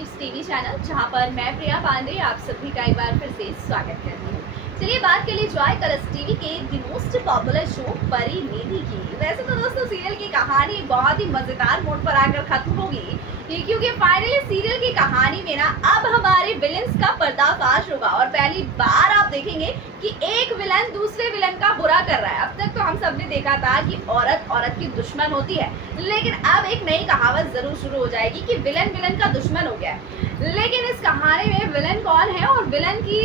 Peeps TV channel, जहां पर मैं प्रिया पांडे आप सभी का एक बार फिर से स्वागत करती हूँ। चलिए बात कर ली जाए कलर्स टीवी के द मोस्ट पॉपुलर शो परी नीति की। वैसे तो दोस्तों सीरियल की कहानी बहुत ही मजेदार मोड पर आकर खत्म होगी, क्योंकि फाइनली सीरियल की कहानी में ना अब हमारे विलेंस का पर्दाफाश होगा और पहली बार आप देखेंगे कि एक विलन दूसरे विलन का बुरा कर रहा है। अब तक तो हम सब ने देखा था कि औरत औरत की दुश्मन होती है, लेकिन अब एक नई कहावत जरूर शुरू हो जाएगी कि विलन विलन का दुश्मन हो गया है। लेकिन इस कहानी में विलन कौन है और विलन की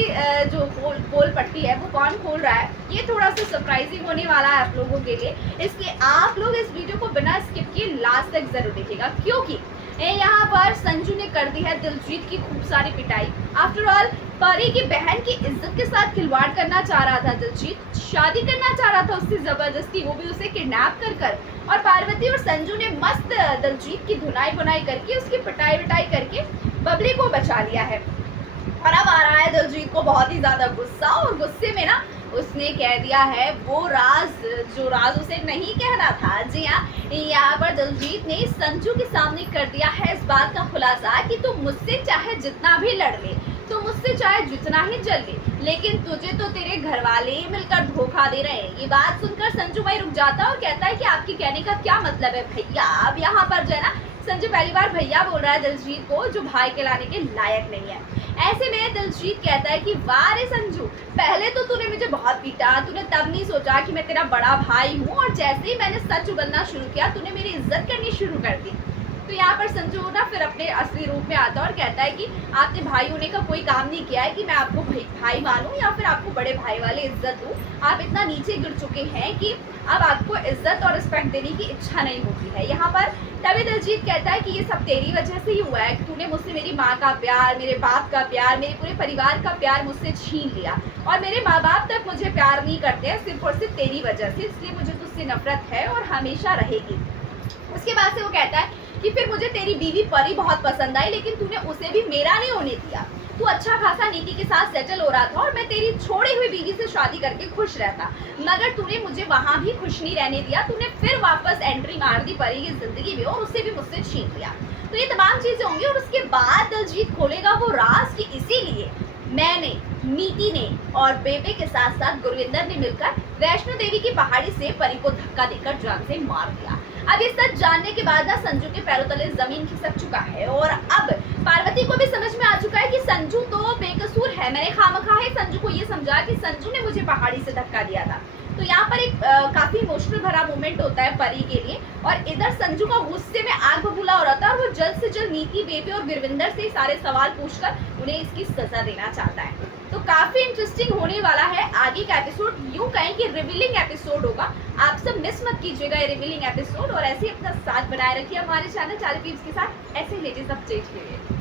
जो पोल पट्टी है वो कौन खोल रहा है, ये थोड़ा सा सरप्राइजिंग होने वाला है आप लोगों के लिए। इसलिए आप लोग इस वीडियो को बिना स्किप किए लास्ट तक जरूर देखिएगा, क्योंकि यहाँ पर संजू ने कर दी है दिलजीत की खूब सारी पिटाई। आफ्टर ऑल परी की बहन की इज्जत के साथ खिलवाड़ करना चाह रहा था दिलजीत, शादी करना चाह रहा था उससे जबरदस्ती, वो भी उसे किडनैप कर और पार्वती और संजू ने मस्त दिलजीत की धुनाई बुनाई करके उसकी पिटाई विटाई करके बबली को बचा लिया है। और अब आ रहा है दिलजीत को बहुत ही ज्यादा गुस्सा, और गुस्से में ना उसने कह दिया है वो राज जो राज उसे नहीं कहना था। जी हाँ, यहाँ पर दिलजीत ने संजू के सामने कर दिया है इस बात का खुलासा कि तू मुझसे चाहे जितना भी लड़ ले, तो मुझसे चाहे जितना ही जल ले, लेकिन तुझे तो तेरे घर वाले ही मिलकर धोखा दे रहे हैं। ये बात सुनकर संजू भाई रुक जाता है और कहता है कि आपके कहने का क्या मतलब है भैया। अब यहाँ पर जो है ना संजू पहली बार भैया बोल रहा है दिलजीत को, जो भाई कहलाने के लायक नहीं है। ऐसे में दिलजीत कहता है कि वाह रे संजू, पहले तो तूने मुझे बहुत पीटा, तूने तब नहीं सोचा कि मैं तेरा बड़ा भाई हूँ, और जैसे ही मैंने सच उगलना शुरू किया तूने मेरी इज्जत करनी शुरू कर दी। तो यहाँ पर संजू ना फिर अपने असली रूप में आता है और कहता है कि आपने भाई होने का कोई काम नहीं किया है कि मैं आपको भाई मानूं या फिर आपको बड़े भाई वाले इज्जत दूं। आप इतना नीचे गिर चुके हैं कि अब आपको इज्जत और रिस्पेक्ट देने की इच्छा नहीं होती है। यहाँ पर तभी दिलजीत कहता है कि ये सब तेरी वजह से ही हुआ है, तूने मुझसे मेरी माँ का प्यार, मेरे बाप का प्यार, मेरे पूरे परिवार का प्यार मुझसे छीन लिया, और मेरे माँ बाप तक मुझे प्यार नहीं करते हैं सिर्फ और सिर्फ तेरी वजह से, इसलिए मुझे तुझसे नफरत है और हमेशा रहेगी। उसके बाद से वो कहता है कि फिर मुझे तेरी बीवी परी बहुत पसंद आई, लेकिन तूने उसे भी मेरा नहीं होने दिया। तू अच्छा खासा नीति के साथ सेटल हो रहा था और मैं तेरी छोड़ी हुई बीवी से शादी करके खुश रहता, मगर तूने मुझे वहां भी खुश नहीं रहने दिया। तूने फिर वापस एंट्री मार दी परी की जिंदगी में और उससे भी मुझसे छीन लिया। तो ये तमाम चीजें होंगी, और उसके बाद दिलजीत खोलेगा वो राज की इसीलिए मैंने, नीति ने और बेबे के साथ साथ गुरविंदर ने मिलकर वैष्णो देवी की पहाड़ी से परी को धक्का देकर जान से मार दिया। अब ये सच जानने के बाद ना संजू के पैरों तले जमीन खिसक चुका है, और अब पार्वती को भी समझ में आ चुका है कि संजू तो बेकसूर है। मैंने खामखा है संजू को ये समझा कि संजू ने मुझे पहाड़ी से धक्का दिया था। तो यहाँ पर एक काफी इमोशनल भरा मोमेंट होता है परी के लिए, और इधर संजू का गुस्से में आग बबूला हो रहा था, और वो जल्द से जल्द नीति, बेबे और गुरविंदर से सारे सवाल पूछकर उन्हें इसकी सजा देना चाहता है। तो काफी इंटरेस्टिंग होने वाला है आगे का एपिसोड, यूं कहें कि रिवीलिंग एपिसोड होगा। आप सब मिस मत कीजिएगा ये रिवीलिंग एपिसोड, और ऐसे ही अपना साथ बनाए रखिए हमारे चैनल चाली पीप्स के साथ ऐसे लेटेस्ट अपडेट के लिए।